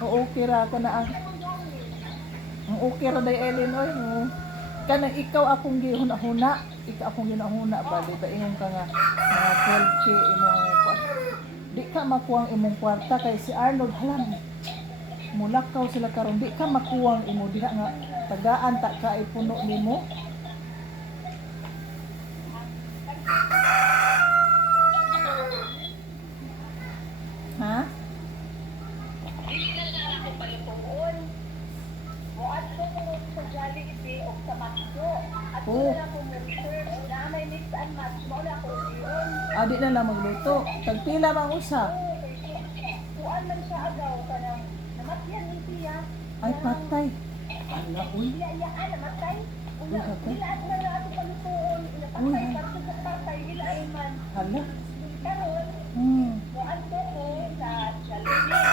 Oo, okay ra ka na ang okay ra day Ellen oy. Oh. Kanang ikaw akong gihuna-huna, ikaw akong ginahuna bali ba ingon ka nga mga 12K imong kwarta. Di ka makuwang imong kwarta kay si Arnold halam. Mulakaw sila karon di ka makuwang imo diha nga tagaan ta ka ipuno nimo. Ha? Dili na lang ako palutuon. Muad ko sa Jollibee o sa McDo. At Oh. wala ko research na may mix and match. Wala ko yun. Adi na lang magluto. Tagpila bang usa? Kuan man siya agaw kanang namatyan ni siya. Ay patay. Ala uy. Iya namatay. Uy, patay. Wala na lang ato palutuon. Uy, Napatay ha. sa patay wala ay man. Hala. Karon muad ko sa Jollibee.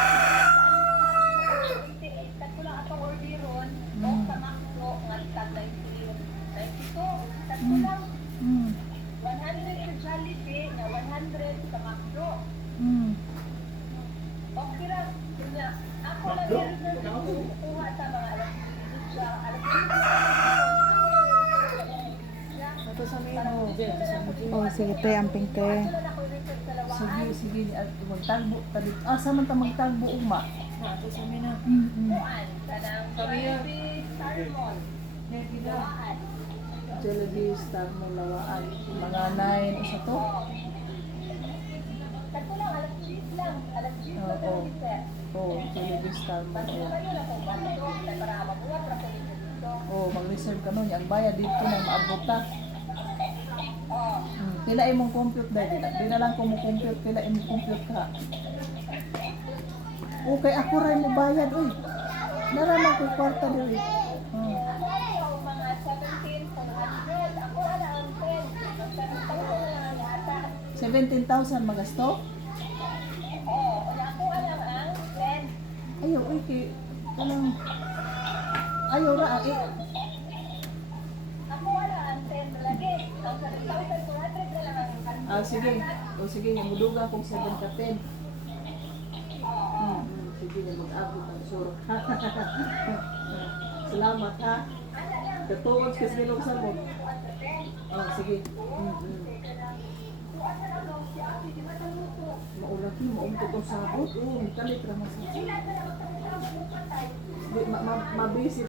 Tatlo lang ako orderon. O sa McDo nga tag 92. Tatlo lang. 100 sa Jollibee, na 100 sa McDo. Okay lang. Kanya, ako lang yung kuha sa mga alas 10 siya. Alas 10 Ito sa mga. Oh, sige te, amping te. ako lang ako research sa lawaan. Sige at magtagbo tadi. Samanta magtagbo uma. Ito sa amin na. Kuan, kanang Jollibee, Salmon. Lawaan. Jollibee Star mo lawaan. Mga 9 usa to. Tatlo lang, alas 10 lang. Alas 10 lang Oo. sa research. Oh, Jollibee Star mo. Pag kayo na kung bato, para mabuhat ra ko dito. Oh, mag-reserve ka nun. Ang bayad dito na maabot ta. Oh. Pila imong compute dahil. Di na lang kung mo compute. Pila imong compute ka. Okay, ako rin mo bayad. Uy, naraman ko kwarta dili. Ako mga 17,400. Ako ala ang 10. Mag 7,000 na lang ang yata. 17,000 magasto? Oo, wala ako alam ang 10. Ayaw, uy, kanang ayaw ra ang Ako wala ang 10 lagi. Ang 7,400 na lang ang kanto. sige. O sige, muduga kung 7 ka 10. Sige na mag-abot ang sure. Salamat ha. Katuod kasi niluksan mo. Oh, sige. Maulaki mo ang tutong sabot. Kalit ra mas. Mabisi